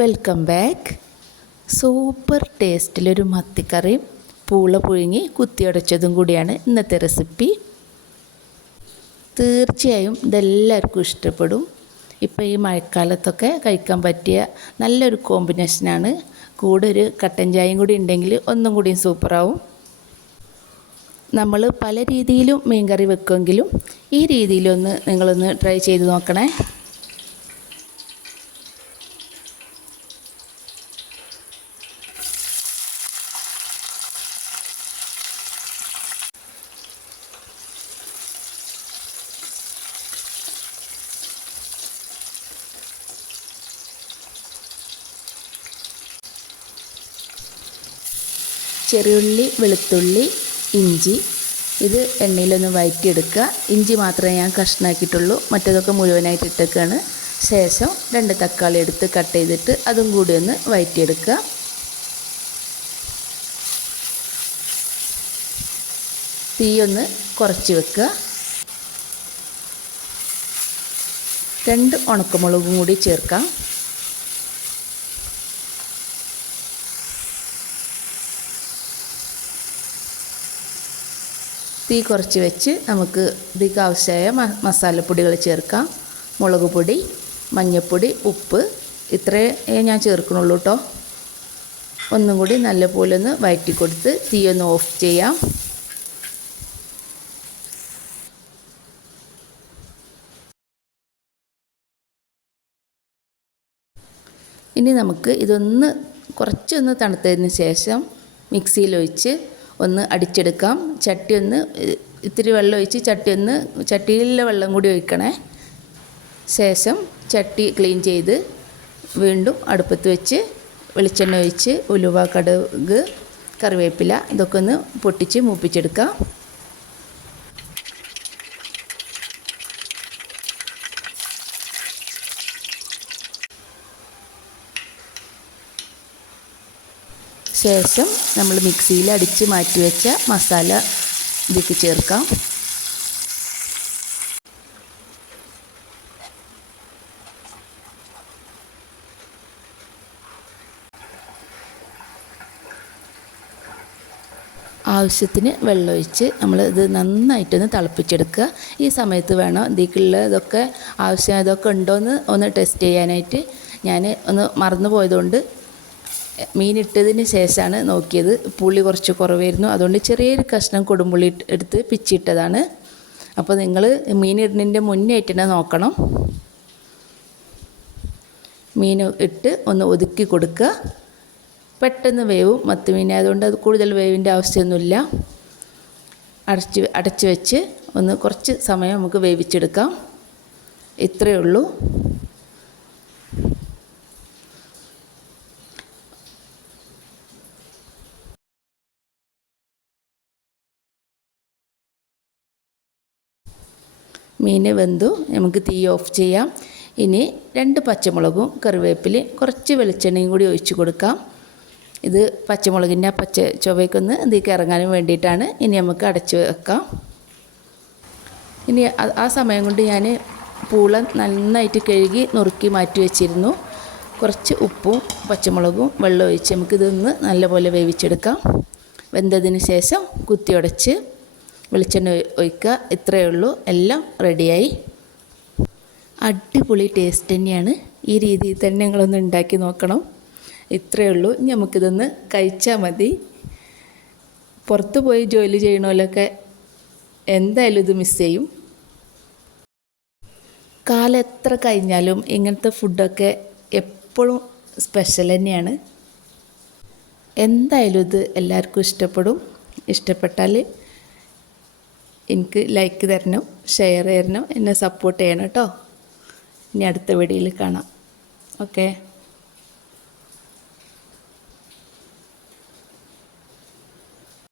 Welcome back super ടേസ്റ്റിലൊരു മത്തിക്കറിയും പൂള പുഴുങ്ങി കുത്തിയുടച്ചതും കൂടിയാണ് ഇന്നത്തെ റെസിപ്പി തീർച്ചയായും ഇതെല്ലാവർക്കും ഇഷ്ടപ്പെടും. ഇപ്പോൾ ഈ മഴക്കാലത്തൊക്കെ കഴിക്കാൻ പറ്റിയ നല്ലൊരു കോമ്പിനേഷനാണ് കൂടെ ഒരു കട്ടൻ ചായയും കൂടി ഉണ്ടെങ്കിൽ ഒന്നും കൂടിയും സൂപ്പറാവും നമ്മൾ പല രീതിയിലും മീൻകറി വെക്കുമെങ്കിലും ഈ രീതിയിലൊന്ന് നിങ്ങളൊന്ന് ട്രൈ ചെയ്ത് നോക്കണേ. ചെറിയുള്ളി വെളുത്തുള്ളി ഇഞ്ചി. ഇത് എണ്ണയിലൊന്ന് വഴറ്റിയെടുക്കുക ഇഞ്ചി മാത്രമേ ഞാൻ കഷ്ണാക്കിയിട്ടുള്ളൂ. മറ്റേതൊക്കെ മുഴുവനായിട്ട് ഇട്ടേക്കാണ്. ശേഷം രണ്ട് തക്കാളി എടുത്ത് കട്ട് ചെയ്തിട്ട് അതും കൂടി ഒന്ന് വഴറ്റിയെടുക്കുക തീയൊന്ന് കുറച്ച് വെക്കുക. രണ്ട് ഉണക്കമുളകും കൂടി ചേർക്കാം. തീ കുറച്ച് വെച്ച് നമുക്ക് ഇതിക്ക് ആവശ്യമായ മസാലപ്പൊടികൾ ചേർക്കാം. മുളക് പൊടി മഞ്ഞൾപ്പൊടി ഉപ്പ്. ഇത്രയേ ഞാൻ ചേർക്കണുള്ളൂ കേട്ടോ ഒന്നും കൂടി നല്ലപോലെ ഒന്ന് വയറ്റി കൊടുത്ത് തീ ഒന്ന് ഓഫ് ചെയ്യാം. ഇനി നമുക്ക് ഇതൊന്ന് കുറച്ചൊന്ന് തണുത്തതിന് ശേഷം മിക്സിയിൽ ഒഴിച്ച് ഒന്ന് അടിച്ചെടുക്കാം. ചട്ടി ഒന്ന് ഇത്തിരി വെള്ളം ഒഴിച്ച് ചട്ടി ഒന്ന് ചട്ടിയിലെ വെള്ളം കൂടി ഒഴിക്കണേ. ശേഷം ചട്ടി ക്ലീൻ ചെയ്ത് വീണ്ടും അടുപ്പത്ത് വെച്ച് വെളിച്ചെണ്ണ ഒഴിച്ച് ഉലുവ കടുക് കറിവേപ്പില ഇതൊക്കെ ഒന്ന് പൊട്ടിച്ച് മൂപ്പിച്ചെടുക്കാം. ശേഷം നമ്മൾ മിക്സിയിൽ അടിച്ച് മാറ്റി വെച്ച മസാല ഇതിലേക്ക് ചേർക്കാം. ആവശ്യത്തിന് വെള്ളമൊഴിച്ച് നമ്മൾ ഇത് നന്നായിട്ടൊന്ന് തിളപ്പിച്ചെടുക്കുക. ഈ സമയത്ത് വേണം ഇതിലേക്കുള്ള ഇതൊക്കെ ആവശ്യമായതൊക്കെ ഇതൊക്കെ ഉണ്ടോയെന്ന് ഒന്ന് ടെസ്റ്റ് ചെയ്യാനായിട്ട്. ഞാൻ ഒന്ന് മറന്നു പോയതുകൊണ്ട് മീനിട്ടതിന് ശേഷമാണ് നോക്കിയത്. പുളി കുറച്ച് കുറവായിരുന്നു. അതുകൊണ്ട് ചെറിയൊരു കഷ്ണം കൊടുമ്പുള്ളി എടുത്ത് പിച്ചിട്ടതാണ്. അപ്പോൾ നിങ്ങൾ മീനിടുന്നതിന്റെ മുന്നേ ഇട്ടിനെ നോക്കണം. മീൻ ഇട്ട് ഒന്ന് ഒതുക്കി കൊടുക്കുക. പെട്ടെന്ന് വേവും. മത്ത് മീനായതുകൊണ്ട് അത് കൂടുതൽ വേവിന്റെ ആവശ്യമൊന്നുമില്ല. അടച്ച് അടച്ച് വെച്ച് ഒന്ന് കുറച്ച് സമയം നമുക്ക് വേവിച്ചെടുക്കാം. ഇത്രയേ ഉള്ളൂ. മീൻ വെന്തു. നമുക്ക് തീ ഓഫ് ചെയ്യാം. ഇനി രണ്ട് പച്ചമുളകും കറിവേപ്പിലയും കുറച്ച് വെളിച്ചെണ്ണയും കൂടി ഒഴിച്ചു കൊടുക്കാം. ഇത് പച്ചമുളകിന്റെ പച്ച ചുവയ്ക്കൊന്ന് ഇതിലേക്ക് ഇറങ്ങാനും വേണ്ടിയിട്ടാണ് ഇനി നമുക്ക് അടച്ചു വെക്കാം. ഇനി ആ സമയം കൊണ്ട് ഞാൻ പൂള നന്നായിട്ട് കഴുകി നുറുക്കി മാറ്റി വെച്ചിരുന്നു. കുറച്ച് ഉപ്പും പച്ചമുളകും വെള്ളം ഒഴിച്ച് നമുക്കിതൊന്ന് നല്ലപോലെ വേവിച്ചെടുക്കാം. വെന്തതിന് ശേഷം കുത്തി ഉടച്ച് വെളിച്ചെണ്ണ ഒഴിക്കുക. ഇത്രയേ ഉള്ളൂ. എല്ലാം റെഡിയായി. അടിപൊളി ടേസ്റ്റ് തന്നെയാണ്. ഈ രീതിയിൽ തന്നെ നിങ്ങളൊന്ന് ഉണ്ടാക്കി നോക്കണം. ഇത്രയേ ഉള്ളൂ. ഇനി നമുക്കിതൊന്ന് കഴിച്ചാൽ മതി. പുറത്ത് പോയി ജോലി ചെയ്യണമല്ലൊക്കെ എന്തായാലും ഇത് മിസ് ചെയ്യും. കാലം എത്ര കഴിഞ്ഞാലും ഇങ്ങനത്തെ ഫുഡൊക്കെ എപ്പോഴും സ്പെഷ്യൽ തന്നെയാണ്. എന്തായാലും ഇത് എല്ലാവർക്കും ഇഷ്ടപ്പെടും. ഇഷ്ടപ്പെട്ടാൽ എനിക്ക് ലൈക്ക് തരണം ഷെയർ ചെയ്യണം എന്നെ സപ്പോർട്ട് ചെയ്യണം കേട്ടോ ഇനി അടുത്ത വീഡിയോയിൽ കാണാം. ഓക്കേ